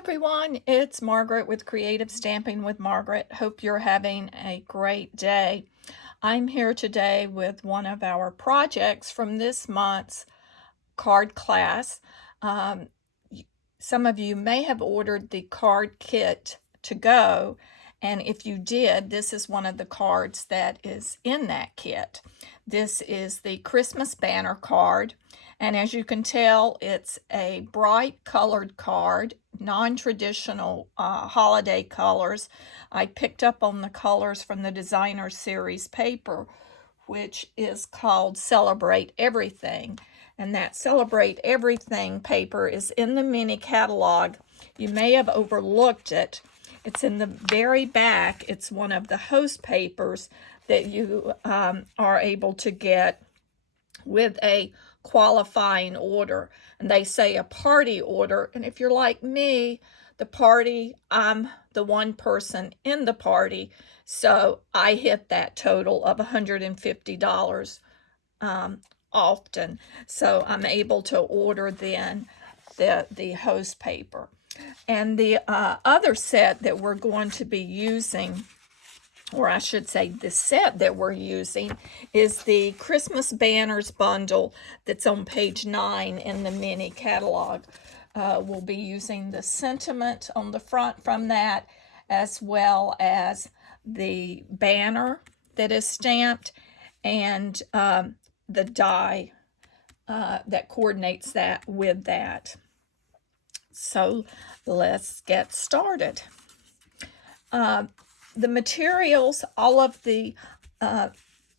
everyone, it's Margaret with Creative Stamping with Margaret. Hope you're having a great day. I'm here today with one of our projects from this month's card class. Some of you may have ordered the card kit to go, and if you did, this is one of the cards that is in that kit. This is the Christmas banner card, and as you can tell, it's a bright colored card, non-traditional holiday colors. I picked up on the colors from the designer series paper, which is called Celebrate Everything. And that Celebrate Everything paper is in the mini catalog. You may have overlooked it. It's in the very back. It's one of the host papers that you are able to get with a qualifying order. And they say a party order. And if you're like me, the party, I'm the one person in the party. So I hit that total of $150 often. So I'm able to order then the host paper. And the other set that we're going to be using, or I should say the set that we're using, is the Christmas Banners bundle that's on page 9 in the mini catalog. We'll be using the sentiment on the front from that, as well as the banner that is stamped, and the die that coordinates that with that. So let's get started. The materials, all of the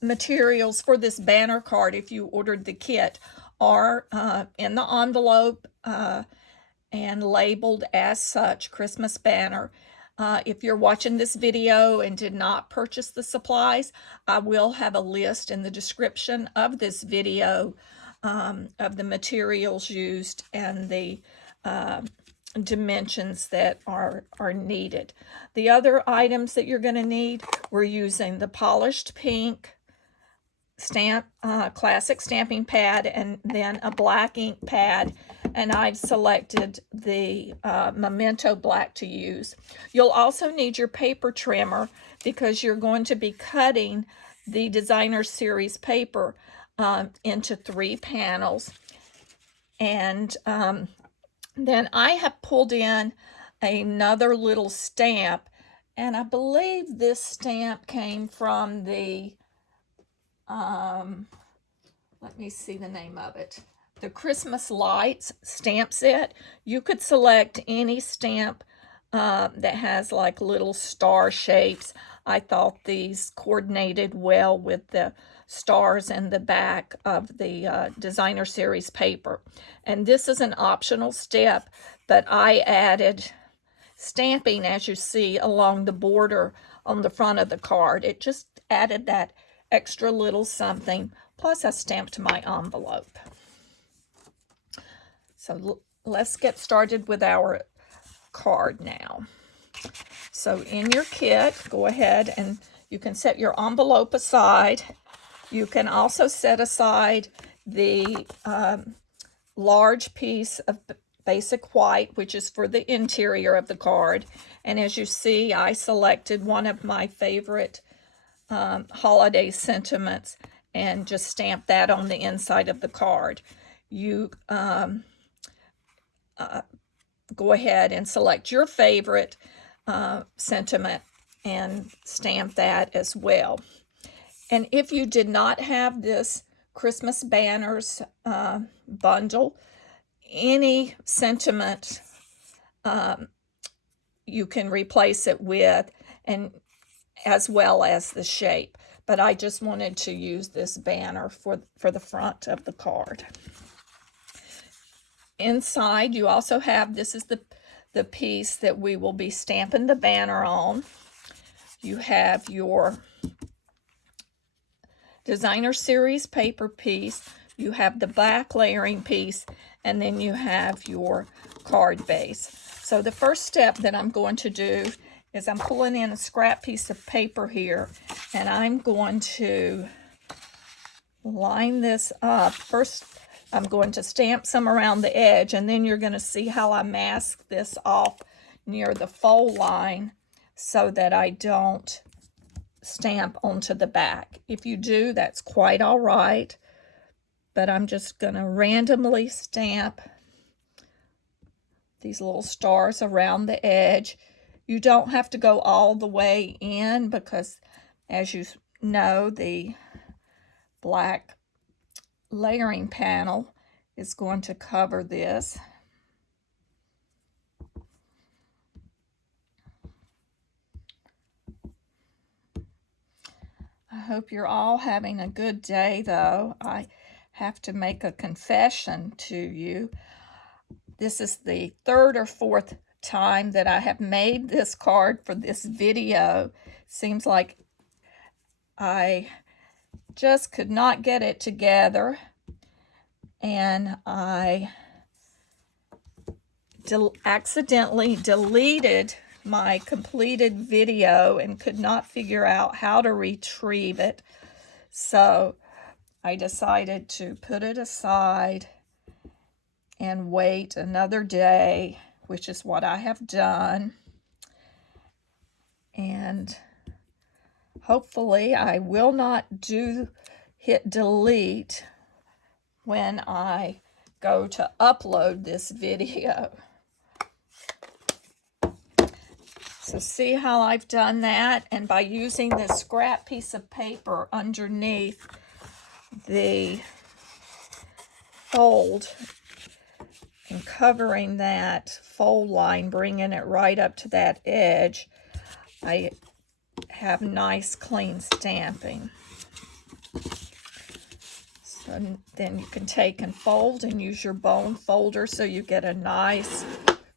materials for this banner card, if you ordered the kit, are in the envelope and labeled as such, Christmas banner. If you're watching this video and did not purchase the supplies, I will have a list in the description of this video of the materials used and the dimensions that are needed. The other items that you're going to need, we're using the polished pink stamp classic stamping pad, and then a black ink pad, and I've selected the Memento black to use. You'll also need your paper trimmer because you're going to be cutting the designer series paper into 3 panels. And then I have pulled in another little stamp, and I believe this stamp came from the let me see the name of it, the Christmas Lights stamp set. You could select any stamp that has like little star shapes. I thought these coordinated well with the stars in the back of the designer series paper. And this is an optional step, but I added stamping, as you see, along the border on the front of the card. It just added that extra little something, plus I stamped my envelope. So let's get started with our card now. So in your kit, go ahead and you can set your envelope aside. You can also set aside the large piece of basic white, which is for the interior of the card. And as you see, I selected one of my favorite holiday sentiments and just stamp that on the inside of the card. You go ahead and select your favorite sentiment and stamp that as well. And if you did not have this Christmas Banners bundle, any sentiment you can replace it with, and as well as the shape. But I just wanted to use this banner for the front of the card. Inside, you also have, this is the piece that we will be stamping the banner on. You have your designer series paper piece, you have the back layering piece, and then you have your card base. So the first step that I'm going to do is I'm pulling in a scrap piece of paper here, and I'm going to line this up. First, I'm going to stamp some around the edge, and then you're going to see how I mask this off near the fold line so that I don't stamp onto the back. If you do, that's quite all right, but I'm just going to randomly stamp these little stars around the edge. You don't have to go all the way in because, as you know, the black layering panel is going to cover this. I hope you're all having a good day, though. I have to make a confession to you. This is the third or fourth time that I have made this card for this video. Seems like I just could not get it together, and I accidentally deleted my completed video and could not figure out how to retrieve it. So I decided to put it aside and wait another day, which is what I have done. And hopefully I will not hit delete when I go to upload this video. So see how I've done that? And by using this scrap piece of paper underneath the fold and covering that fold line, bringing it right up to that edge, I have nice clean stamping. So then you can take and fold and use your bone folder so you get a nice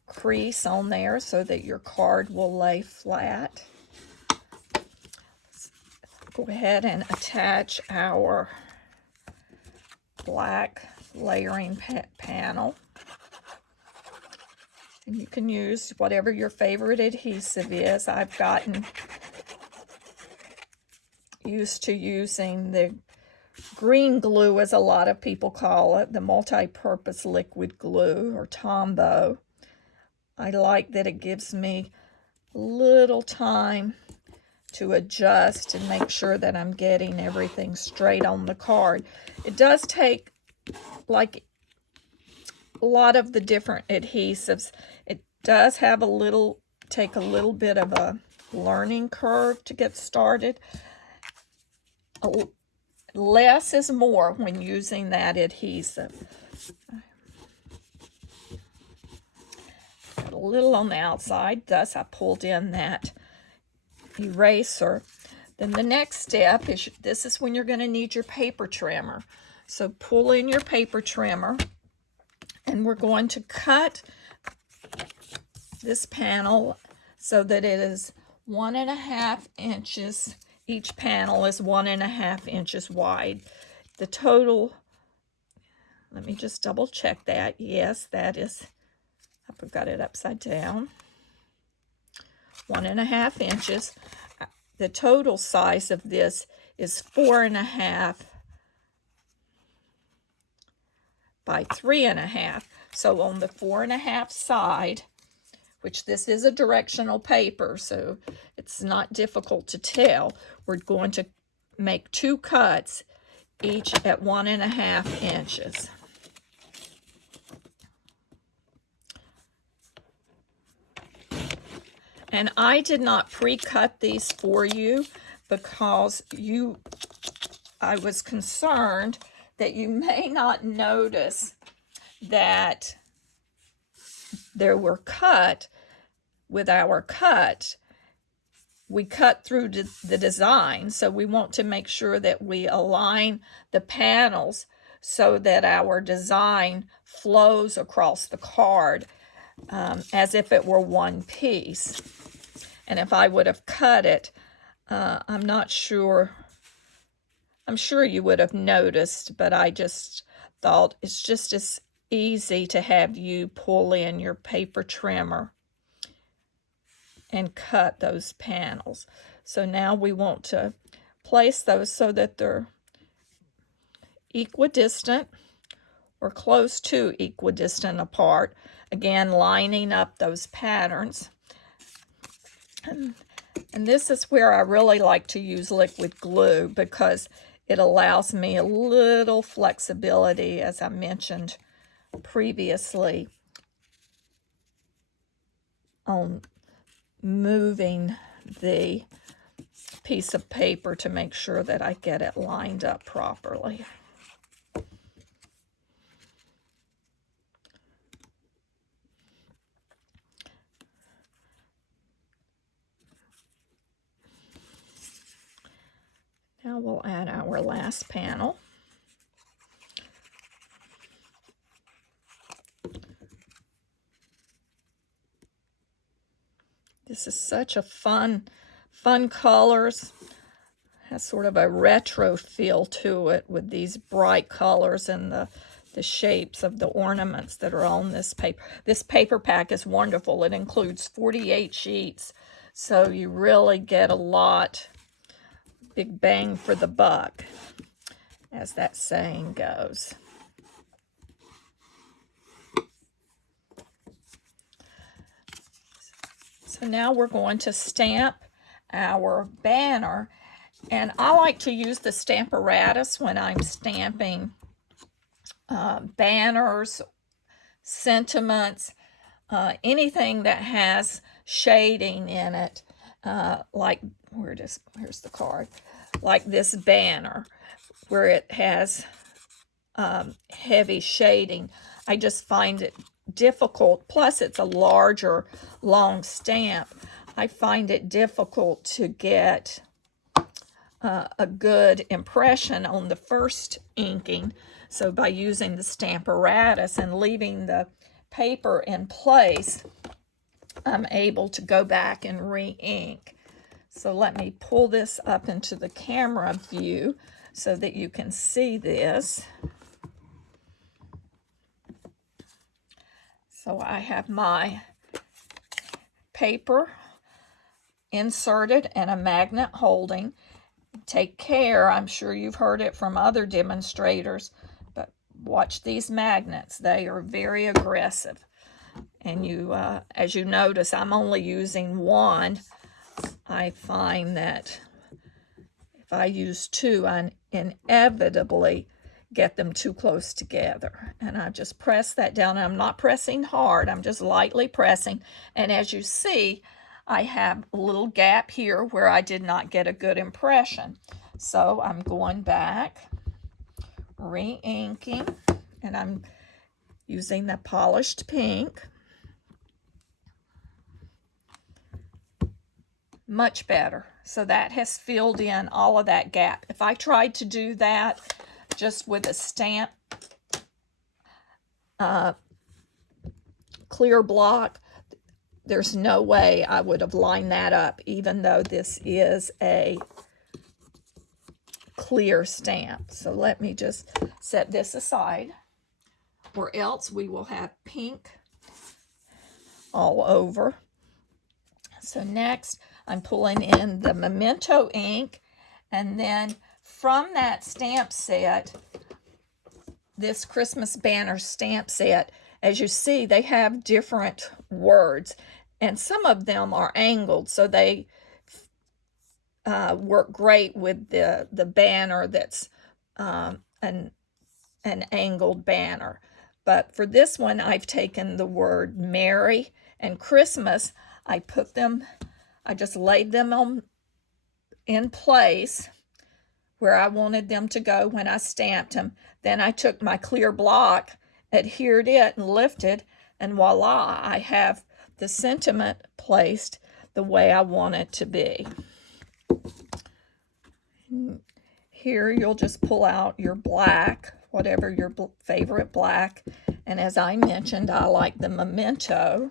crease on there so that your card will lay flat. Let's go ahead and attach our black layering panel. And you can use whatever your favorite adhesive is. I've gotten used to using the green glue, as a lot of people call it, the multi-purpose liquid glue, or Tombow. I like that it gives me a little time to adjust and make sure that I'm getting everything straight on the card. It does take, like a lot of the different adhesives, it does have take a little bit of a learning curve to get started. Less is more when using that adhesive. Got a little on the outside, thus I pulled in that eraser. Then the next step is, this is when you're going to need your paper trimmer. So pull in your paper trimmer, and we're going to cut this panel so that it is 1.5 inches. Each panel is 1.5 inches wide. The total, let me just double check that. Yes, that is, I've got it upside down. 1.5 inches. The total size of this is 4.5 by 3.5. So on the 4.5 side, which this is a directional paper, so it's not difficult to tell, we're going to make 2 cuts, each at 1.5 inches. And I did not pre-cut these for you because I was concerned that you may not notice that there were cut. With our cut, we cut through the design, so we want to make sure that we align the panels so that our design flows across the card as if it were one piece. And if I would have cut it, I'm not sure. I'm sure you would have noticed, but I just thought it's just as easy to have you pull in your paper trimmer and cut those panels. So now we want to place those so that they're equidistant or close to equidistant apart. Again, lining up those patterns. And this is where I really like to use liquid glue because it allows me a little flexibility, as I mentioned previously, on moving the piece of paper to make sure that I get it lined up properly. Now we'll add our last panel. This is such a fun colors. Has sort of a retro feel to it with these bright colors and the shapes of the ornaments that are on this paper. This paper pack is wonderful. It includes 48 sheets, so you really get a lot, big bang for the buck, as that saying goes. So now we're going to stamp our banner, and I like to use the Stamparatus when I'm stamping banners, sentiments, anything that has shading in it, like here's the card, like this banner where it has heavy shading. I just find it difficult, plus it's a larger long stamp. I find it difficult to get a good impression on the first inking. So by using the Stamparatus and leaving the paper in place, I'm able to go back and re-ink. So let me pull this up into the camera view so that you can see this. So I have my paper inserted and a magnet holding. Take care, I'm sure you've heard it from other demonstrators, but watch these magnets. They are very aggressive. And you, as you notice, I'm only using one. I find that if I use two, I inevitably get them too close together. And I just press that down. I'm not pressing hard, I'm just lightly pressing. And as you see, I have a little gap here where I did not get a good impression. So I'm going back, re-inking, and I'm using the polished pink. Much better. So that has filled in all of that gap. If I tried to do that just with a stamp clear block, there's no way I would have lined that up, even though this is a clear stamp. So let me just set this aside, or else we will have pink all over. So next, I'm pulling in the Memento ink, and then from that stamp set, this Christmas banner stamp set, as you see, they have different words, and some of them are angled, so they work great with the banner that's an angled banner. But for this one, I've taken the word Merry and Christmas. I just laid them in place where I wanted them to go when I stamped them. Then I took my clear block, adhered it, and lifted, and voila, I have the sentiment placed the way I want it to be. Here you'll just pull out your black, whatever your favorite black, and as I mentioned, I like the Memento.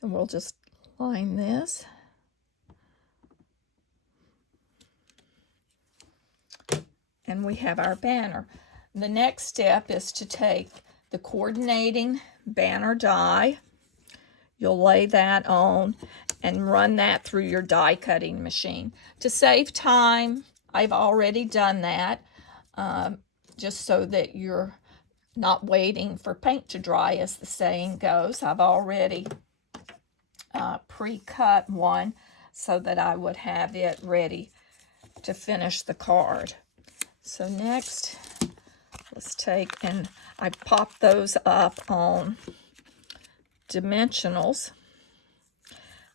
And we'll just line this. And we have our banner. The next step is to take the coordinating banner die. You'll lay that on and run that through your die cutting machine. To save time, I've already done that, just so that you're not waiting for paint to dry, as the saying goes. I've already pre-cut one so that I would have it ready to finish the card. So next, let's take, and I pop those up on dimensionals.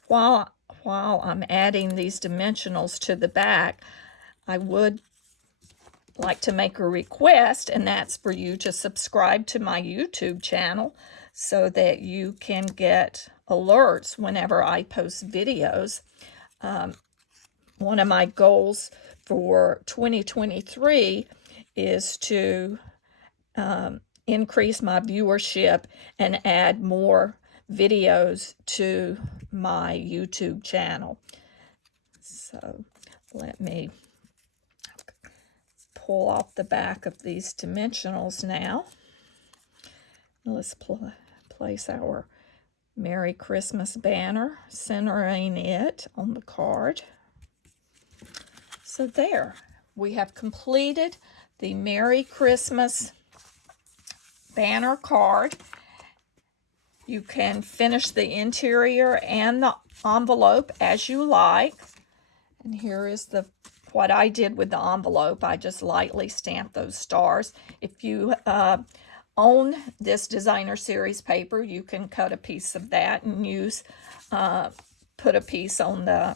While I'm adding these dimensionals to the back, I would like to make a request, and that's for you to subscribe to my YouTube channel so that you can get alerts whenever I post videos. One of my goals for 2023 is to increase my viewership and add more videos to my YouTube channel. So let me pull off the back of these dimensionals now. Let's place our Merry Christmas banner, centering it on the card. So there, we have completed the Merry Christmas banner card. You can finish the interior and the envelope as you like. And here is what I did with the envelope. I just lightly stamped those stars. If you own this designer series paper, you can cut a piece of that and put a piece on the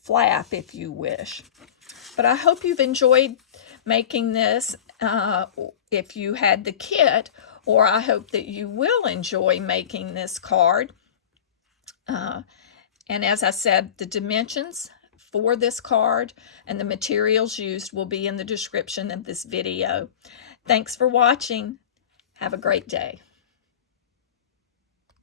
flap if you wish. But I hope you've enjoyed making this if you had the kit, or I hope that you will enjoy making this card. And as I said, the dimensions for this card and the materials used will be in the description of this video. Thanks for watching. Have a great day.